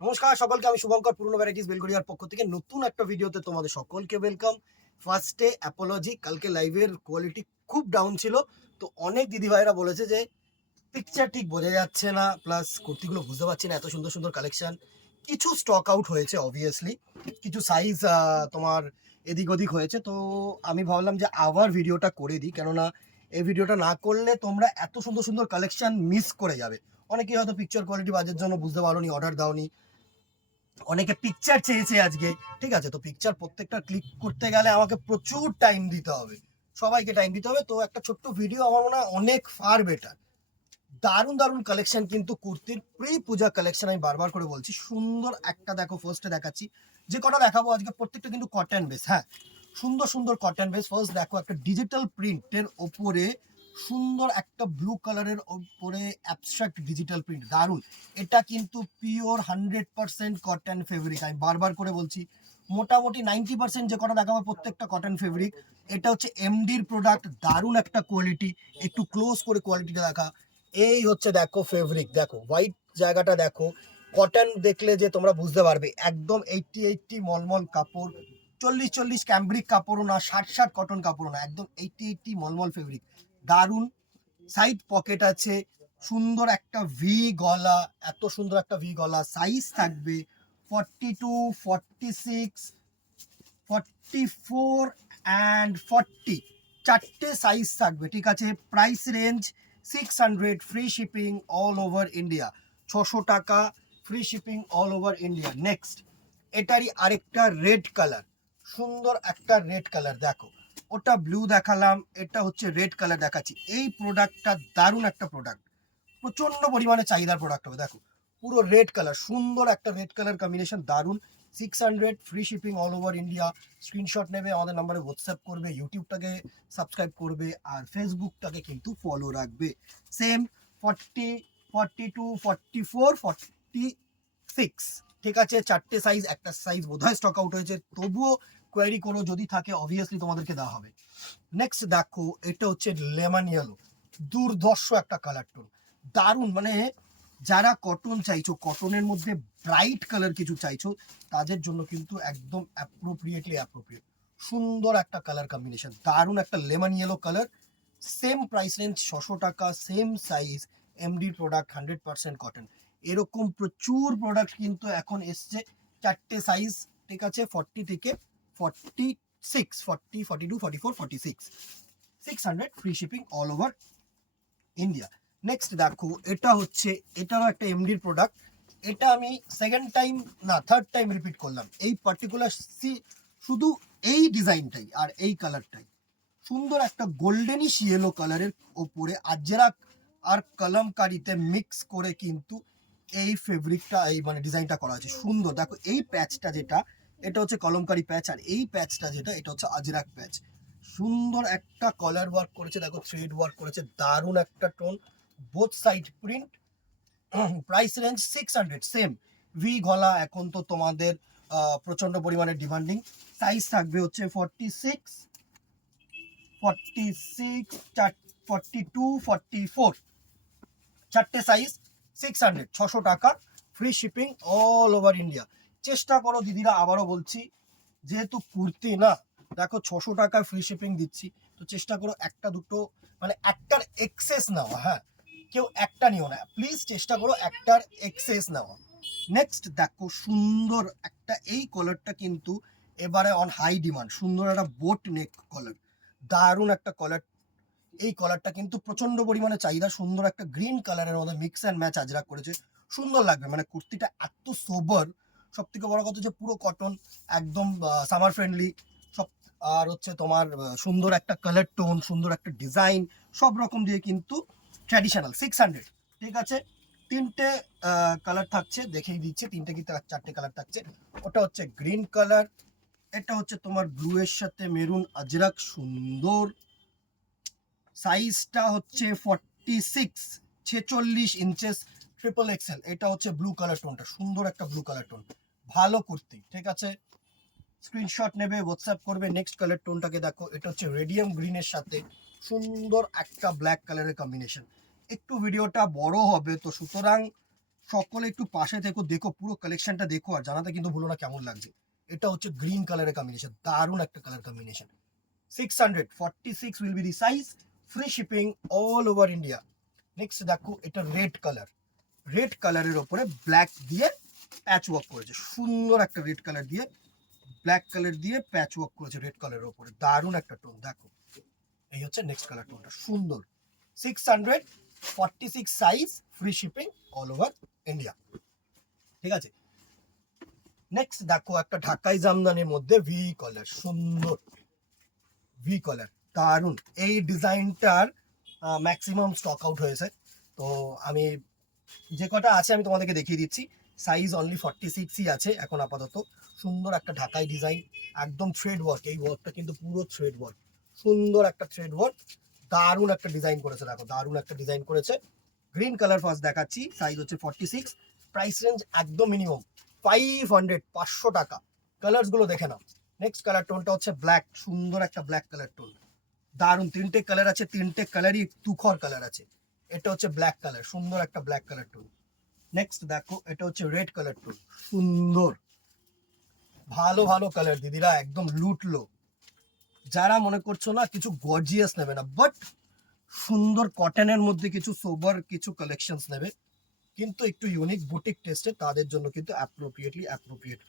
নমস্কার সকলকে, আমি শুভঙ্কর পুরনো ভ্যারাইটিস বেলগড়িয়ার পক্ষ থেকে নতুন একটা ভিডিওতে তোমাদের সকলকে ওয়েলকাম। ফার্স্টে অ্যাপোলজি, কালকে লাইভের কোয়ালিটি খুব ডাউন ছিল, তো অনেক দিদিভাইরা বলেছে যে পিকচার ঠিক বোঝা যাচ্ছে না, প্লাস কুর্তিগুলো বুঝতে পারছি না, এত সুন্দর সুন্দর কালেকশন। কিছু স্টক আউট হয়েছে অবভিয়াসলি, কিছু সাইজ তোমার এদিক ওদিক হয়েছে, তো আমি ভাবলাম যে আবার ভিডিওটা করে দিই, কেননা এই ভিডিওটা না করলে তোমরা এত সুন্দর সুন্দর কালেকশন মিস করে যাবে। অনেকেই হয়তো পিকচার কোয়ালিটি বাজের জন্য বুঝতে পারোনি, অর্ডার দাওনি, অনেকে পিকচার চেয়েছে আজকে। ঠিক আছে, তো পিকচার প্রত্যেকটা ক্লিক করতে গেলে আমাকে প্রচুর টাইম দিতে হবে, সবাইকে টাইম দিতে হবে, তো একটা ছোট্ট ভিডিও আমার মনে হয় অনেক ফার বেটার। দারুণ দারুণ কালেকশন, কিন্তু কুর্তির প্রি পূজা কালেকশন, আমি বারবার করে বলছি। সুন্দর একটা দেখো, ফার্স্টে দেখাচ্ছি, যে কটা দেখাবো আজকে প্রত্যেকটা কিন্তু কটন বেস। হ্যাঁ, সুন্দর সুন্দর কটন বেস। ফার্স্ট দেখো, একটা ডিজিটাল প্রিন্টের ওপরে সুন্দর একটা ব্লু কালারের ওপরে অ্যাবস্ট্রাক্ট ডিজিটাল প্রিন্ট, দারুণ। এটা কিন্তু পিওর 100% কটন ফেব্রিক, আমি বারবার করে বলছি। মোটামুটি 90% যে কটা দেখাবো প্রত্যেকটা কটন ফেব্রিক। এটা হচ্ছে এমডির প্রোডাক্ট, দারুণ একটা কোয়ালিটি। একটু ক্লোজ করে কোয়ালিটিটা দেখা। এই হচ্ছে দেখো ফেব্রিক, দেখো হোয়াইট জায়গাটা দেখো। কটন দেখলে যে তোমরা বুঝতে পারবে, একদম 80 মলমল কাপড়, 40 ক্যাম্ব্রিক কাপড়ও না, 60 কটন কাপড়ও না, একদম 80 মলমল ফেব্রিক, দারুণ। সাইড পকেট আছে, সুন্দর একটা ভি গলা, এত সুন্দর একটা ভি গলা। সাইজ থাকবে 42, 46, 44 অ্যান্ড 40, চারটে সাইজ থাকবে। ঠিক আছে, price range 600, free shipping all over India. 600 টাকা free shipping all over India. Next, এটারই আরেকটা রেড কালার, সুন্দর একটা রেড কালার দেখো। ওটা ব্লু দেখালাম, এটা হচ্ছে রেড কালার দেখাচ্ছি। এই প্রোডাক্টটা দারুণ একটা প্রোডাক্ট, প্রচন্ড পরিমাণে চাহিদার প্রোডাক্ট হবে। দেখো পুরো রেড কালার, সুন্দর একটা রেড কালার কম্বিনেশন, দারুণ। 600, free shipping all over India. Screenshot নেবে, আমাদের নাম্বারে হোয়াটসঅ্যাপ করবে, ইউটিউবটাকে সাবস্ক্রাইব করবে, আর ফেসবুকটাকে কিন্তু ফলো রাখবে। সেম 40, 42, 44, 46। ঠিক আছে, চারটে সাইজ, একটা সাইজ বোধহয় স্টক আউট হয়েছে, তবুও কোয়ারি করো, যদি থাকে অবভিয়াসলি তোমাদেরকে দেওয়া হবে। নেক্সট দেখো, এটা হচ্ছে লেমন ইয়েলো, দুর্ধর্ষ একটা কালার টোন, দারুণ। মানে যারা কটন চাইছো, কটনের মধ্যে ব্রাইট কালার কিছু চাইছো, তাদের জন্য কিন্তু একদম অ্যাপ্রোপ্রিয়েট। সুন্দর একটা কালার কম্বিনেশন, দারুণ একটা lemon yellow colour. Same price range 600 টাকা, সেম সাইজ, এমডির প্রোডাক্ট, 100% কটন। এরকম প্রচুর প্রোডাক্ট কিন্তু এখন এসছে, চারটে সাইজ। ঠিক আছে, 40 থেকে 46, 40, 42, 44, 46, 600, free shipping all over India. Next দেখো, এটা হচ্ছে, এটারও একটা এমডির প্রোডাক্ট। এটা আমি সেকেন্ড টাইম না থার্ড টাইম রিপিট করলাম, এই পার্টিকুলার শুধু এই ডিজাইনটাই আর এই কালারটাই। সুন্দর একটা গোল্ডেনিশ ইয়েলো কালারের ওপরে আজরাক আর কলমকারিতে মিক্স করে কিন্তু এই ফেব্রিকটা, এই মানে ডিজাইনটা করা আছে। সুন্দর দেখো, এই প্যাচটা যেটা, এটা হচ্ছে কলমকারি প্যাচ, আর এই প্যাচটা যেটা, এটা হচ্ছে আজরাক প্যাচ। সুন্দর একটা কলার ওয়ার্ক করেছে, দেখো থ্রেড ওয়ার্ক করেছে, দারুণ একটা tone, both side print. Price range 600, same V গলা। এখন তো তোমাদের প্রচন্ড পরিমাণে ডিমান্ডিং। সাইজ থাকবে হচ্ছে 46, 46, 42, 44, চারটে সাইজ, 600, 600 টাকা, free shipping all over India. চেষ্টা করো দিদিরা, আবারও বলছি, যেহেতু কুর্তি না, দেখো 600 টাকায় ফ্রি শিপিং দিচ্ছি, তো চেষ্টা করো একটা দুটো, মানে একটার এক্সেস নেওয়া। হ্যাঁ, কেউ একটা নিও না, প্লিজ চেষ্টা করো একটার এক্সেস নেওয়া। নেক্সট দেখো, সুন্দর একটা, এই কলারটা কিন্তু এবারে অন হাই ডিমান্ড, সুন্দর একটা বোট নেক কলার, দারুণ একটা কলার। এই কলারটা কিন্তু প্রচন্ড পরিমাণে চাহিদা, সুন্দর একটা গ্রিন কালারের মধ্যে মিক্স অ্যান্ড ম্যাচ আজরাক করেছে, সুন্দর লাগবে। মানে কুর্তিটা এত সোবার, সব থেকে বড় কথা যে পুরো কটন, একদম সামার ফ্রেন্ডলি সব। আর হচ্ছে তোমার সুন্দর একটা কালার টোন, সুন্দর একটা ডিজাইন, সব রকম দিয়ে কিন্তু ট্র্যাডিশনাল। 600। ঠিক আছে, তিনটে কালার থাকছে, দেখেই দিচ্ছে, তিনটে কি চারটে কালার থাকছে। ওটা হচ্ছে গ্রিন কালার, এটা হচ্ছে তোমার ব্লু এর সাথে মেরুন আজরাক, সুন্দর। সাইজটা হচ্ছে 46, 46 ইঞ্চেস, ট্রিপল এক্সেল। এটা হচ্ছে ব্লু কালার টোনটা, সুন্দর একটা ব্লু কালার টোন, ভালো কুর্তি। ঠিক আছে, স্ক্রিনশট নেবে, হোয়াটসঅ্যাপ করবে। নেক্সট কালার টোনটাকে দেখো, এটা হচ্ছে রেডিয়াম গ্রিনের সাথে সুন্দর একটা ব্ল্যাক কালারের কম্বিনেশন। একটু ভিডিওটা বড় হবে, তো সুতরাং সকলে একটু পাশে থেকো, দেখো পুরো কালেকশনটা দেখো, আর জানাতে কিন্তু ভুলো না কেমন লাগছে। এটা হচ্ছে গ্রিন কালারের কম্বিনেশন, দারুণ একটা colour combination. 646 will be the size, free shipping all over India. Next দেখো এটা রেড কালার, রেড কালারের ওপরে ব্ল্যাক দিয়ে প্যাচ ওয়ার্ক করেছে, সুন্দর একটা রেড কালার দিয়ে ব্ল্যাক কালার দিয়ে প্যাচ ওয়ার্ক করেছে রেড কালারের ওপরে, দারুণ একটা টোন। দেখো এই হচ্ছে নেক্সট কালার টোনটা, সুন্দর। 646 size, free shipping all over India. ঠিক আছে, নেক্সট দেখো একটা ঢাকাই জামদানির মধ্যে ভি কলার, সুন্দর ভি কলার, দারুণ। এই ডিজাইনটার ম্যাক্সিমাম স্টক আউট হয়েছে, তো আমি যে কটা আছে আমি তোমাদেরকে দেখিয়ে দিচ্ছি। সাইজ অনলি 46ই আছে এখন আপাতত। সুন্দর একটা ঢাকাই ডিজাইন, একদম থ্রেড ওয়ার্ক, এই ওয়ার্কটা কিন্তু পুরো থ্রেড ওয়ার্ক, সুন্দর একটা থ্রেড ওয়ার্ক, দারুণ একটা ডিজাইন করেছে। দেখো দারুণ একটা ডিজাইন করেছে। গ্রিন কালার ফার্স্ট দেখাচ্ছি, সাইজ হচ্ছে 46, প্রাইস রেঞ্জ একদম মিনিমাম 500, 500 টাকা। কালার্স গুলো দেখে নাও। নেক্সট কালার টোনটা হচ্ছে ব্ল্যাক, সুন্দর একটা ব্ল্যাক কালার টোন, দারুণ। তিনটে কালার আছে, তিনটে কালারই তুখর কালার আছে। এটা হচ্ছে ব্ল্যাক কালার, সুন্দর একটা ব্ল্যাক কালার টোন। নেক্সট দেখো এটা হচ্ছে রেড কালার টোন, সুন্দর। ভালো ভালো কালার দিদিরা, একদম লুটলো। যারা মনে করছো না কিছু গর্জিয়াস নেবে না, বাট সুন্দর কটনের মধ্যে কিছু সোবার কিছু কালেকশনস নেবে, কিন্তু একটু ইউনিক বুটিক টেস্টে, তাদের জন্য কিন্তু অ্যাপ্রোপ্রিয়েট।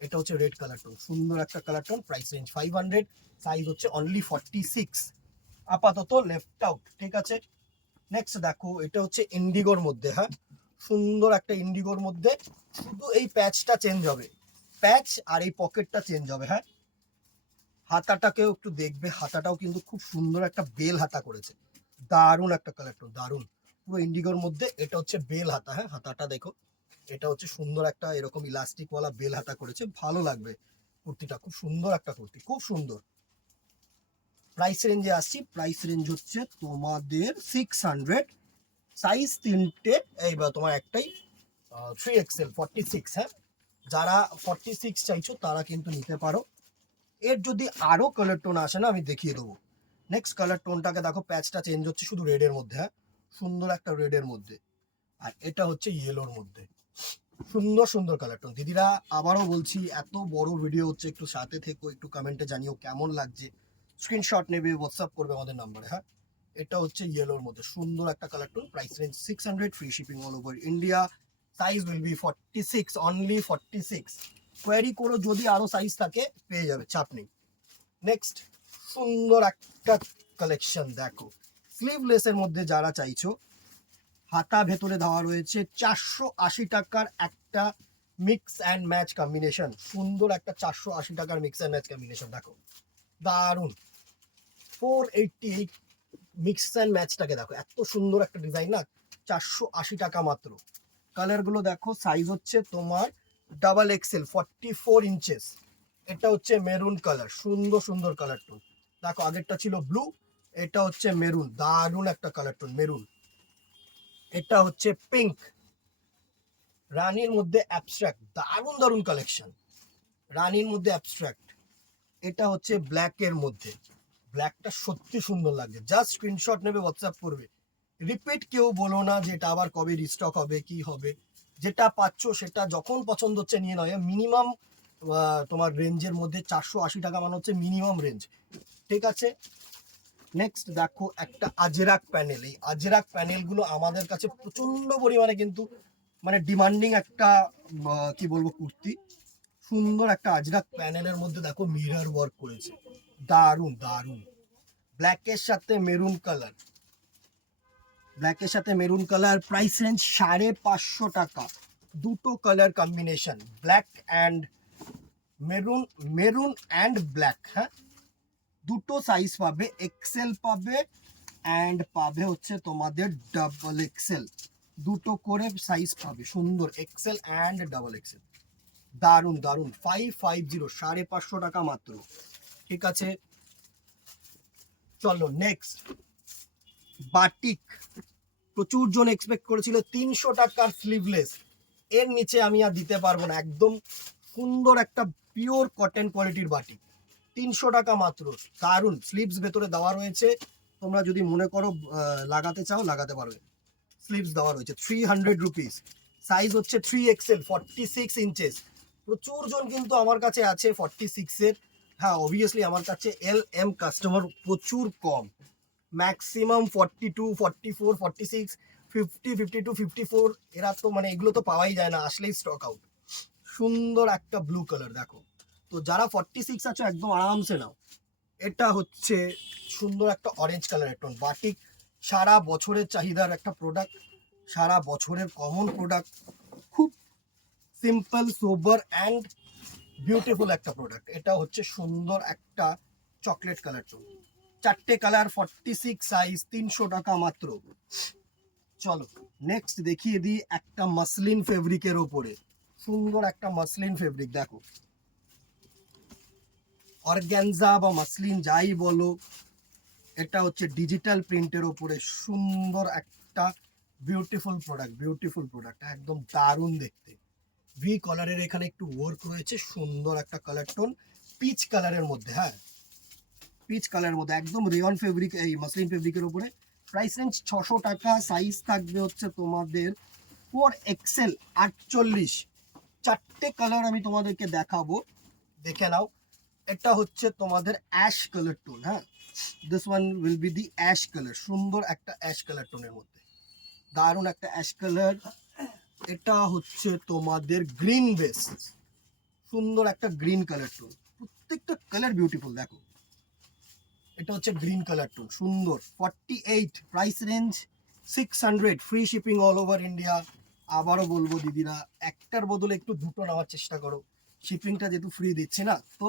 এটা হচ্ছে রেড কালার টোন, সুন্দর একটা colour tone, price range 500, size হচ্ছে অনলি 46, আপাতত লেফট আউট। ঠিক আছে, নেক্সট দেখো এটা হচ্ছে ইন্ডিগোর মধ্যে, হ্যাঁ সুন্দর একটা ইন্ডিগোর মধ্যে, শুধু এই প্যাচটা চেঞ্জ হবে, প্যাচ আর এই পকেটটা চেঞ্জ হবে। হ্যাঁ, হাতাটাকেও একটু দেখবে, হাতাটাও কিন্তু খুব সুন্দর একটা বেল হাতা করেছে, দারুণ একটা কালার টোন, দারুণ। পুরো ইন্ডিগোর মধ্যে এটা হচ্ছে বেল হাতা, হ্যাঁ হাতাটা দেখো, এটা হচ্ছে সুন্দর একটা এরকম ইলাস্টিক ওয়ালা বেল হাতা করেছে, ভালো লাগবে কুর্তিটা, খুব সুন্দর একটা কুর্তি, খুব সুন্দর। প্রাইস রেঞ্জে আসছি, প্রাইস রেঞ্জ হচ্ছে তোমাদের 600, সাইজ তিনটে, এই বা তোমার একটাই 3XL 46। হ্যাঁ, যারা 46 চাইছো তারা কিন্তু নিতে পারো। এর যদি আরো কালার টোন আসে না আমি দেখিয়ে দেবো। নেক্সট কালার টোনটাকে দেখো, প্যাচটা চেঞ্জ হচ্ছে শুধু রেডের মধ্যে, হ্যাঁ সুন্দর একটা রেডের মধ্যে, আর এটা হচ্ছে ইয়েলোর মধ্যে, সুন্দর সুন্দর কালার টোন। দিদিরা আবারও বলছি, এত বড় ভিডিও হচ্ছে, একটু সাথে থেকো, একটু কমেন্টে জানিও কেমন লাগছে, স্ক্রিনশট নেবে, হোয়াটসঅ্যাপ করবে আমাদের নাম্বারে। হ্যাঁ, এটা হচ্ছে ইয়েলোর মধ্যে সুন্দর একটা colour tone, price range 600, free shipping all over India, size will be 46, only 46। Query করো, যদি আরো সাইজ থাকে পেয়ে যাবে, চাপ নেই। নেক্সট সুন্দর একটা কালেকশন দেখো, স্লিভলেসের মধ্যে যারা চাইছো, হাতা ভেতরে দেওয়া রয়েছে, 480 টাকার একটা মিক্স অ্যান্ড ম্যাচ কম্বিনেশন, সুন্দর একটা 480 টাকার মিক্স অ্যান্ড ম্যাচ কম্বিনেশন। দেখো দারুন, 488 মিক্স অ্যান্ড ম্যাচটাকে দেখো, এত সুন্দর একটা ডিজাইন না, 480 টাকা মাত্র। কালার গুলো দেখো, সাইজ হচ্ছে তোমার XXL 44 ইঞ্চেস। এটা হচ্ছে মেরুন কালার, সুন্দর সুন্দর কালার টোন। দেখো আগেরটা ছিল ব্লু, এটা হচ্ছে মেরুন, দারুন একটা কালার টোন মেরুন। এটা হচ্ছে পিঙ্ক, রানীর মধ্যে অ্যাবস্ট্রাক্ট, দারুন দারুন কালেকশন, রানীর মধ্যে অ্যাবস্ট্রাক্ট। এটা হচ্ছে ব্ল্যাক এর মধ্যে, ব্ল্যাকটা সত্যি সুন্দর লাগছে, জাস্ট স্ক্রিনশট নেবে, হোয়াটসঅ্যাপ করবে। রিপিট কেউ বলো না যে এটা আবার কবে রিস্টক হবে কি হবে, যেটা পাচ্ছ সেটা যখন পছন্দ হচ্ছে নিয়ে নয়। মিনিমাম তোমার রেঞ্জের মধ্যে 480 টাকা মানে হচ্ছে মিনিমাম রেঞ্জ। ঠিক আছে, নেক্সট দেখো একটা আজরাক প্যানেল, এই আজরাক প্যানেলগুলো আমাদের কাছে প্রচন্ড পরিমাণে কিন্তু মানে ডিমান্ডিং একটা কি বলবো কুর্তি, সুন্দর একটা আজরাক প্যানেলের মধ্যে দেখো মিরর ওয়ার্ক করেছে, দারুন দারুন। ব্ল্যাকের সাথে মেরুন কালার, ব্ল্যাকের সাথে মেরুন কালার, প্রাইস রেঞ্জ 550 টাকা। দুটো colour combination, black and maroon, maroon and black. হ্যাঁ, দুটো সাইজ পাবে, এক্সেল পাবে অ্যান্ড পাবে হচ্ছে তোমাদের XXL, দুটো করে সাইজ পাবে, সুন্দর এক্সেল অ্যান্ড XXL, দারুন দারুন। 550, 550 টাকা মাত্র। ঠিক আছে, চলো নেক্সট বাটিক। প্রচুর জন এক্সপেক্ট করেছিল 300 টাকার স্লিভলেস, এর নিচে আমি আর দিতে পারবো না, একদম সুন্দর একটা পিওর কটন কোয়ালিটির বাটিক, 300 টাকা মাত্র, দারুন। স্লিভস ভেতরে দেওয়া রয়েছে, তোমরা যদি মনে করো লাগাতে চাও লাগাতে পারবে, স্লিভস দেওয়া রয়েছে, 300 রুপিস, সাইজ হচ্ছে 3XL 46 ইঞ্চেস। প্রচুর জন কিন্তু আমার কাছে আছে 46 এর। হ্যাঁ অবভিয়াসলি আমার কাছে LM কাস্টমার প্রচুর কম, ম্যাক্সিমাম 42, 44, 46, 50, 52, 54, এরা তো মানে এগুলো তো পাওয়াই যায় না, আসলেই স্টক আউট। সুন্দর একটা ব্লু কালার দেখো। তো যারা 46 আছো একদম আরামসে নাও। এটা হচ্ছে সুন্দর একটা অরেঞ্জ কালারের টোন, বাটিক সারা বছরের চাহিদার একটা প্রোডাক্ট, সারা বছরের কমন প্রোডাক্ট, খুব সিম্পল সোবার অ্যান্ড বিউটিফুল একটা প্রোডাক্ট। এটা হচ্ছে সুন্দর একটা চকলেট কালার টোন, 4টে কালার, 46 সাইজ, 300 টাকা মাত্র। চলো নেক্সট দেখিয়ে দিই একটা মাসলিন ফেব্রিকের ওপরে, সুন্দর একটা মাসলিন ফেব্রিক দেখো, অর্গ্যানজা বা মাসলিন যাই বলো, এটা হচ্ছে ডিজিটাল প্রিন্টের ওপরে সুন্দর একটা বিউটিফুল প্রোডাক্ট, বিউটিফুল প্রোডাক্ট একদম দারুণ দেখতে। ভি কালারের এখানে একটু ওয়ার্ক রয়েছে, সুন্দর একটা কালার টোন, পিচ কালারের মধ্যে, হ্যাঁ পিচ কালারের মধ্যে একদম রেয়ন ফেব্রিক, এই মাসলিন ফেব্রিকের উপরে। প্রাইস রেঞ্জ 600 টাকা, সাইজ থাকবে হচ্ছে তোমাদের 4XL 48। 4টে কালার আমি তোমাদেরকে দেখাবো, দেখে নাও। এটা হচ্ছে তোমাদের অ্যাশ কালার টোন, হ্যাঁ this one will be the ash colour, সুন্দর একটা অ্যাশ কালার টোনের মধ্যে, দারুণ একটা অ্যাশ কালার। এটা হচ্ছে তোমাদের গ্রিন বেস, সুন্দর একটা গ্রিন কালার টোন, প্রত্যেকটা কালার বিউটিফুল দেখো। এটা হচ্ছে গ্রিন কালার টোন, সুন্দর, 48, price range 600, free shipping all over India. আবারও বলবো দিদিরা, একটার বদলে একটু দুটো নেওয়ার চেষ্টা করো, শিপিংটা যেহেতু ফ্রি দিচ্ছে না, তো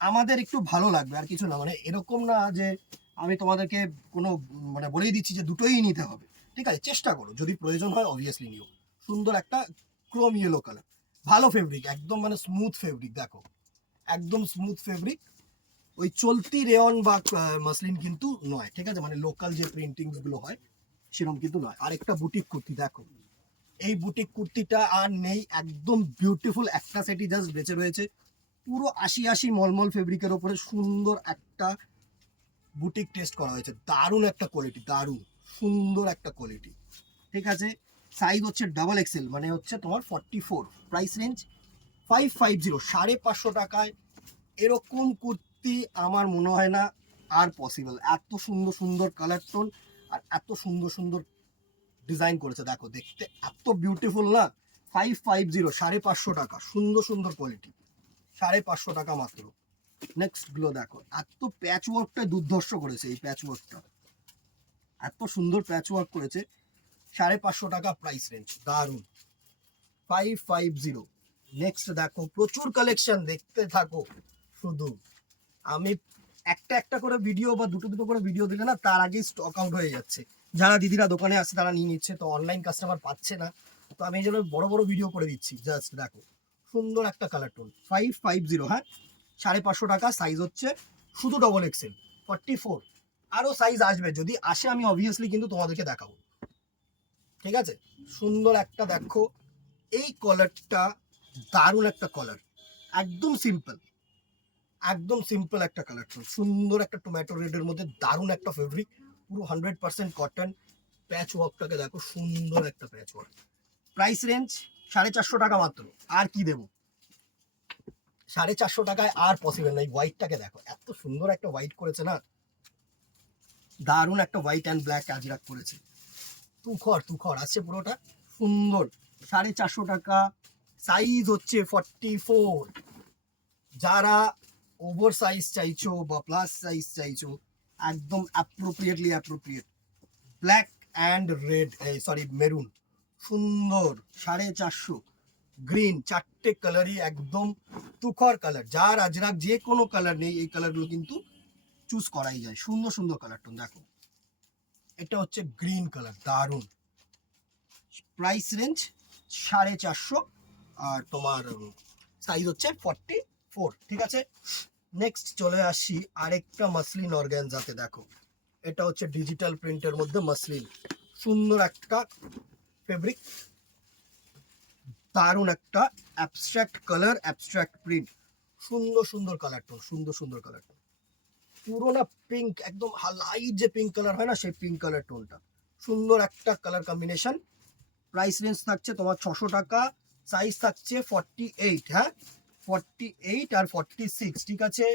আমাদের একটু ভালো লাগবে আর কিছু না। মানে এরকম না যে আমি তোমাদেরকে কোনো মানে বলেই দিচ্ছি যে দুটোই নিতে হবে, ঠিক আছে চেষ্টা করো, যদি প্রয়োজন হয় অবভিয়াসলি নিও। সুন্দর একটা ক্রোম ইয়েলো কালার, ভালো ফেব্রিক, একদম মানে স্মুথ ফেব্রিক দেখো, একদম স্মুথ ফেব্রিক, ওই চলতি রেয়ন বা মাসলিন কিন্তু নয়, ঠিক আছে, মানে লোকাল যে প্রিন্টিং গুলো হয় সেরকম কিন্তু নয়। আরেকটা বুটিক কুর্তি দেখো, এই বুটিক কুর্তিটা আর নেই, একদম বিউটিফুল একটা সেটই জাস্ট বেঁচে রয়েছে, পুরো 80 মলমল ফেব্রিকের ওপরে সুন্দর একটা বুটিক টেস্ট করা হয়েছে, দারুণ একটা কোয়ালিটি, দারুণ সুন্দর একটা কোয়ালিটি, ঠিক আছে। সাইজ হচ্ছে XXL, মানে হচ্ছে তোমার 44, প্রাইস রেঞ্জ 550, 550 টাকায় এরকম কুর্তি আমার মনে হয় না আর পসিবল। এত সুন্দর সুন্দর কালার টোন আর এত সুন্দর সুন্দর ডিজাইন করেছে দেখো, দেখতে এত বিউটিফুল না। 550, 550 টাকা, সুন্দর সুন্দর কোয়ালিটি, 550 টাকা মাত্র। নেক্সট গুলো দেখো, এত প্যাচ ওয়ার্কটা দুর্ধর্ষ করেছে, এই প্যাচ ওয়ার্কটা এত সুন্দর প্যাচ ওয়ার্ক করেছে, 550 টাকা প্রাইস রেঞ্জ, দারুন 550। নেক্সট দেখো, প্রচুর কালেকশন, দেখতে থাকো শুধু। আমি একটা একটা করে ভিডিও বা দুটো দুটো করে ভিডিও দিলে না তার আগেই স্টক আউট হয়ে যাচ্ছে, যারা দিদিরা দোকানে আসছে তারা নিয়ে নিচ্ছে, তো অনলাইন কাস্টমার পাচ্ছে না, তো আমি এই জন্য বড় বড় ভিডিও করে দিচ্ছি। জাস্ট দেখো, সুন্দর একটা কালার টোন, 550, হ্যাঁ 550 টাকা, সাইজ হচ্ছে শুধু XXL 44, আরও সাইজ আসবে, যদি আসে আমি অবভিয়াসলি কিন্তু তোমাদেরকে দেখাবো, ঠিক আছে। সুন্দর একটা দেখো, এই কলারটা দারুণ একটা কলার, একদম সিম্পল, একদম সিম্পল একটা কালার, সুন্দর একটা টমেটো রেডের মধ্যে দারুণ একটা ফেব্রিক, পুরো 100% কটন, প্যাচ ওয়ার্কটাকে দেখো, সুন্দর একটা প্যাচ ওয়ার্ক। প্রাইস রেঞ্জ 450 টাকা মাত্র। আর কি দেবো, 450 টাকায় আর পসিবল নাই। হোয়াইটটাকে দেখো, এত সুন্দর একটা হোয়াইট করেছে না, দারুণ একটা হোয়াইট অ্যান্ড ব্ল্যাক আজরাক করেছে, তুখর তুখর আছে পুরোটা, সুন্দর, 450 টাকা, সাইজ হচ্ছে 44। যারা ওভার সাইজ চাইছো বা প্লাস সাইজ চাইছো, একদম appropriate, black and red, sorry maroon, সুন্দর, 450, গ্রিন, 4টে কালারই একদম তুখর কালার, যার আজরাক যে কোনো কালার নেই, এই কালারগুলো কিন্তু চুজ করাই যায়, সুন্দর সুন্দর কালার টোন দেখো। এটা হচ্ছে গ্রিন কালার, দারুন, প্রাইস রেঞ্জ 450, আর তোমার সাইজ হচ্ছে 44, ঠিক আছে। নেক্সট চলে আসি আরেকটা মাসলিন অর্গানজাতে দেখো, এটা হচ্ছে ডিজিটাল প্রিন্টের মধ্যে মাসলিন, সুন্দর একটা ফেব্রিক, দারুণ একটা অ্যাবস্ট্রাক্ট কালার, অ্যাবস্ট্রাক্ট প্রিন্ট, সুন্দর সুন্দর কালার টোন, সুন্দর সুন্দর কালার টোন, পুরো না পিঙ্ক, একদম হাইলাইট যে পিঙ্ক কালার হয় না, সেই পিঙ্ক কালার টোনটা, সুন্দর একটা কালার কম্বিনেশন। প্রাইস রেঞ্জ থাকছে তোমার 600 টাকা, সাইজ থাকছে 48, হ্যাঁ 48 আর 46, ঠিক আছে।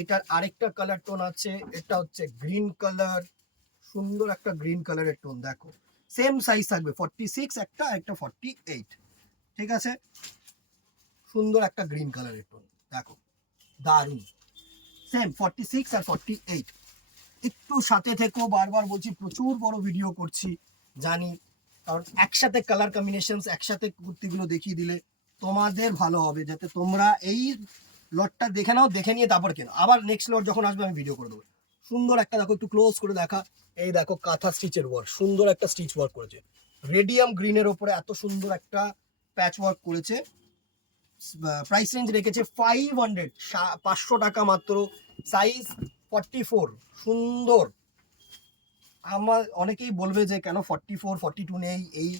এটার আরেকটা কালার টোন আছে, এটা হচ্ছে গ্রিন কালার, সুন্দর একটা গ্রিন কালারের টোন দেখো, সেম সাইজ থাকবে 46 একটা, একটা 48, ঠিক আছে। সুন্দর একটা গ্রিন কালারের টোন দেখো, দারুণ, সেম 46 আর 48। একটু সাথে থেকো, বারবার বলছি প্রচুর বড় ভিডিও করছি জানি, কারণ একসাথে কালার কম্বিনেশন একসাথে কুর্তিগুলো দেখিয়ে দিলে তোমাদের ভালো হবে, যাতে তোমরা এই লটটা দেখে নাও, দেখে নিয়ে তারপর কেন, আবার নেক্সট লট যখন আসবে আমি ভিডিও করে দেবো। সুন্দর একটা দেখো, একটু ক্লোজ করে দেখা, এই দেখো কাঁথা স্টিচের ওয়ার্ক, সুন্দর একটা স্টিচ ওয়ার্ক করেছে, রেডিয়াম গ্রিনের ওপরে এত সুন্দর একটা প্যাচ ওয়ার্ক করেছে। প্রাইস রেঞ্জ রেখেছে 500, 500 টাকা মাত্র, সাইজ 44, সুন্দর। আমার অনেকেই বলবে যে কেন 44 42 নেই, এই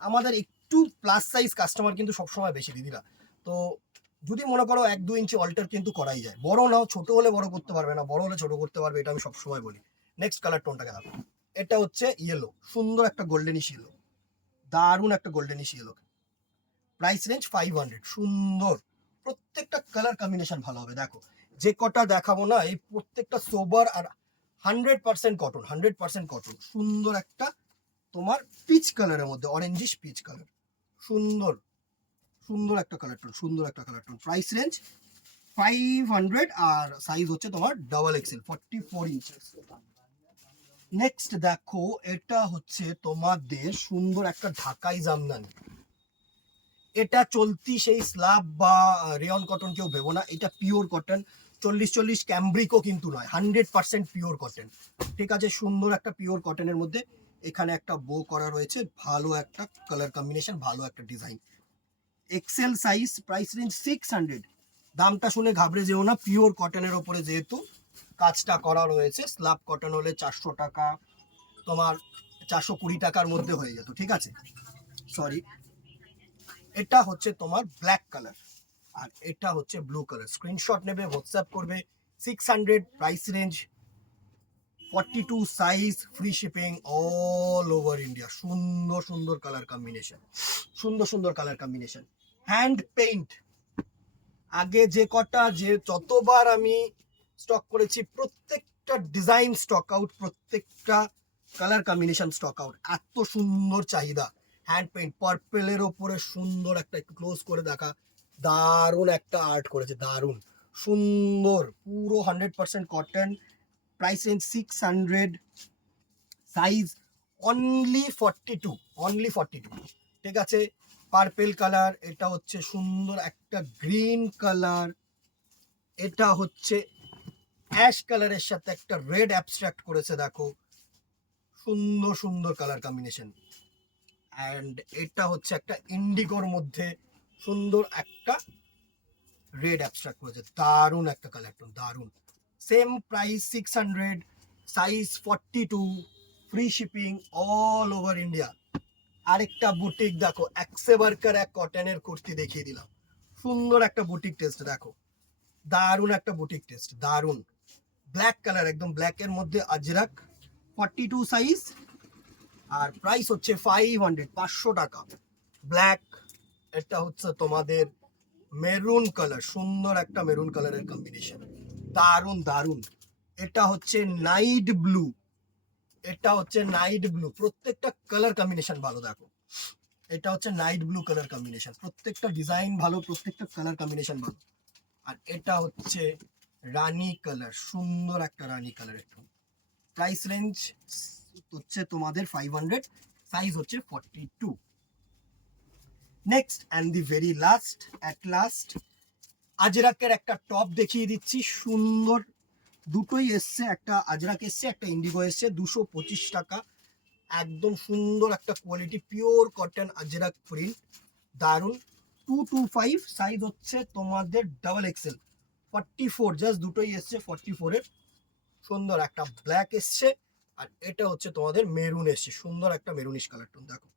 আমাদের একটু প্লাস সাইজ কাস্টমার কিন্তু সবসময় বেশি দিদিরা, তো যদি মনে করো 1-2 ইঞ্চি অল্টার কিন্তু করাই যায়, বড় নাও, ছোট হলে বড় করতে পারবে না, বড় হলে ছোট করতে পারবে, এটা আমি সবসময় বলি। নেক্সট কালার টোনটাকে দেখো, এটা হচ্ছে ইয়েলো, সুন্দর একটা গোল্ডেনিশ ইয়েলো, দারুণ একটা গোল্ডেনিশ ইয়েলো। প্রাইস রেঞ্জ 500, সুন্দর, প্রত্যেকটা কালার কম্বিনেশন ভালো হবে দেখো, যে কটা দেখাবো না এই প্রত্যেকটা সোবার আর 100% কটন, 100% কটন, সুন্দর একটা তোমার পিচ কালারের মধ্যে, অরেঞ্জিশ পিচ কালার, সুন্দর সুন্দর একটা কালার টোন, সুন্দর একটা কালার টোন। প্রাইস রেঞ্জ 500 আর সাইজ হচ্ছে তোমার ডাবল এক্সেল 44 ইঞ্চেস। নেক্সট দেখো, এটা হচ্ছে তোমাদের সুন্দর একটা ঢাকাই জামদানি, এটা চলতি সেই স্ল্যাব বা রেয়ন কটন কেউ ভেবো না, এটা পিওর কটন, 40 ক্যাম্ব্রিকও কিন্তু নয়, 100% পিওর কটন, ঠিক আছে। সুন্দর একটা পিওর কটনের মধ্যে এখানে একটা বো করা রয়েছে, ভালো একটা কালার কম্বিনেশন, ভালো একটা design, XL size, price range 600। দামটা শুনে ঘাবড়ে যেও না, পিওর কটনের ওপরে যেহেতু কাজটা করা রয়েছে, স্ল্যাব কটন হলে 400 টাকা, তোমার 420 টাকার মধ্যে হয়ে যেত, ঠিক আছে। সরি, এটা হচ্ছে তোমার ব্ল্যাক কালার আর এটা হচ্ছে ব্লু কালার, স্ক্রিনশট নেবে, হোয়াটসঅ্যাপ করবে, 600 price range, 42 size, free shipping all over India, সুন্দর সুন্দর কালার কম্বিনেশন, সুন্দর সুন্দর কালার কম্বিনেশন, হ্যান্ড পেইন্ট। আগে যে কটা যে যতবার আমি স্টক করেছি প্রত্যেকটা ডিজাইন স্টক আউট, প্রত্যেকটা কালার কম্বিনেশন স্টক আউট, এত সুন্দর চাহিদা। হ্যান্ড পেইন্ট পার্পেলের ওপরে সুন্দর একটা, একটু ক্লোজ করে দেখা, দারুণ একটা আর্ট করেছে, দারুণ সুন্দর, পুরো 100% cotton, price range 600, size only 42, only 42, ঠিক আছে। পার্পেল কালার, এটা হচ্ছে সুন্দর একটা গ্রিন কালার, এটা হচ্ছে অ্যাশ কালারের সাথে একটা রেড অ্যাবস্ট্রাক্ট করেছে দেখো, সুন্দর সুন্দর কালার কম্বিনেশন, অ্যান্ড এটা হচ্ছে একটা ইন্ডিগোর মধ্যে সুন্দর একটা রেড অ্যাবস্ট্রাক্ট করেছে, দারুণ একটা কালার টোন, দারুণ। Same price 600, size 42, free shipping all over India. আরেকটা বুটিক দেখো, এক্সেবারকার এক কটনের কুর্তি দেখিয়ে দিলাম, সুন্দর একটা বুটিক টেস্ট দেখো, দারুণ একটা বুটিক টেস্ট, দারুণ, ব্ল্যাক কালার, একদম ব্ল্যাকের মধ্যে আজরাক, 42 সাইজ আর প্রাইস হচ্ছে 500, 500 টাকা। ব্ল্যাক, এটা হচ্ছে তোমাদের মেরুন কালার, সুন্দর একটা মেরুন কালারের কম্বিনেশন, দারুণ দারুণ। এটা হচ্ছে নাইট ব্লু, এটা হচ্ছে নাইট ব্লু, প্রত্যেকটা কালার কম্বিনেশন ভালো দেখো, এটা হচ্ছে নাইট ব্লু কালার কম্বিনেশন, প্রত্যেকটা ডিজাইন ভালো, প্রত্যেকটা কালার কম্বিনেশন ভালো। আর এটা হচ্ছে রানী কালার, সুন্দর একটা রানী কালার, একটু প্রাইস রেঞ্জ হচ্ছে তোমাদের 500, সাইজ হচ্ছে 42। Next and the very last, at last আজরাকের একটা টপ দেখিয়ে দিচ্ছি, সুন্দর, দুটোই এসছে, একটা আজরাক এসছে, একটা ইন্ডিগো এসছে, 225 টাকা, একদম সুন্দর একটা quality, pure cotton Ajrak print, দারুন, 225, সাইজ হচ্ছে তোমাদের ডাবল এক্সেল 44, জাস্ট দুটোই এসছে 44 এর, সুন্দর একটা ব্ল্যাক এসছে আর এটা হচ্ছে তোমাদের মেরুন এসছে, সুন্দর একটা মেরুনিশ কালার টোন দেখো,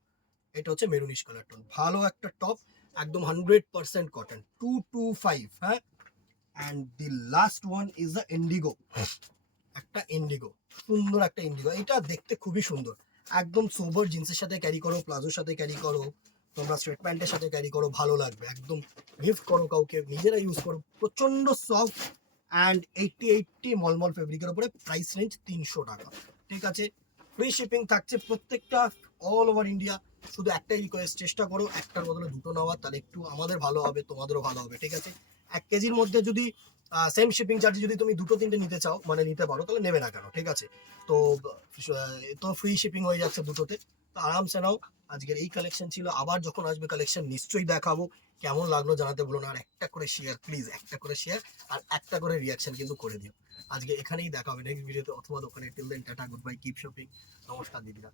এটা হচ্ছে মেরুনিশ কালার টোন, ভালো একটা টপ, একদম 100% কটন, 225, হ্যাঁ। And the last one is the Indigo, একটা ইন্ডিগো, সুন্দর একটা ইন্ডিগো, এটা দেখতে খুবই সুন্দর, একদম সোবার জিন্সের সাথে ক্যারি করো, প্লাজোর সাথে ক্যারি করো, তোমরা স্ট্রেট প্যান্টের সাথে ক্যারি করো, ভালো লাগবে। একদম গিফট করো কাউকে, নিজেরা ইউজ করো, প্রচন্ড সফট অ্যান্ড 80 মলমল ফেব্রিকের উপরে, প্রাইস রেঞ্জ 300 টাকা। ঠিক আছে, ফ্রি শিপিং থাকছে প্রত্যেকটা অল ওভার ইন্ডিয়া। শুধু একটাই রিকোয়েস্ট, চেষ্টা করো একটার বদলে দুটো নেওয়ার, তাহলে একটু আমাদের ভালো হবে, তোমাদেরও ভালো হবে। ঠিক আছে, 1 কেজির মধ্যে যদি সেম শিপিং চার্জ যদি তুমি দুটো তিনটে নিতে চাও, মানে নিতে পারো, তাহলে নেবে না কেন? ঠিক আছে, তো তো ফ্রি শিপিং হয়ে যাচ্ছে দুটোতে, তো আরামসে নাও। আজকের এই কালেকশন ছিল, আবার যখন আসবে কালেকশন নিশ্চয়ই দেখাবো। কেমন লাগলো জানাতে ভুলো না, আর একটা করে শেয়ার প্লিজ, একটা করে শেয়ার আর একটা করে রিয়াকশন কিন্তু করে দিও। আজকে এখানেই দেখা হবে নেক্সট ভিডিওতে অথবা দোকানে। Till then tata, goodbye, keep shopping. নমস্কার দিদিরা।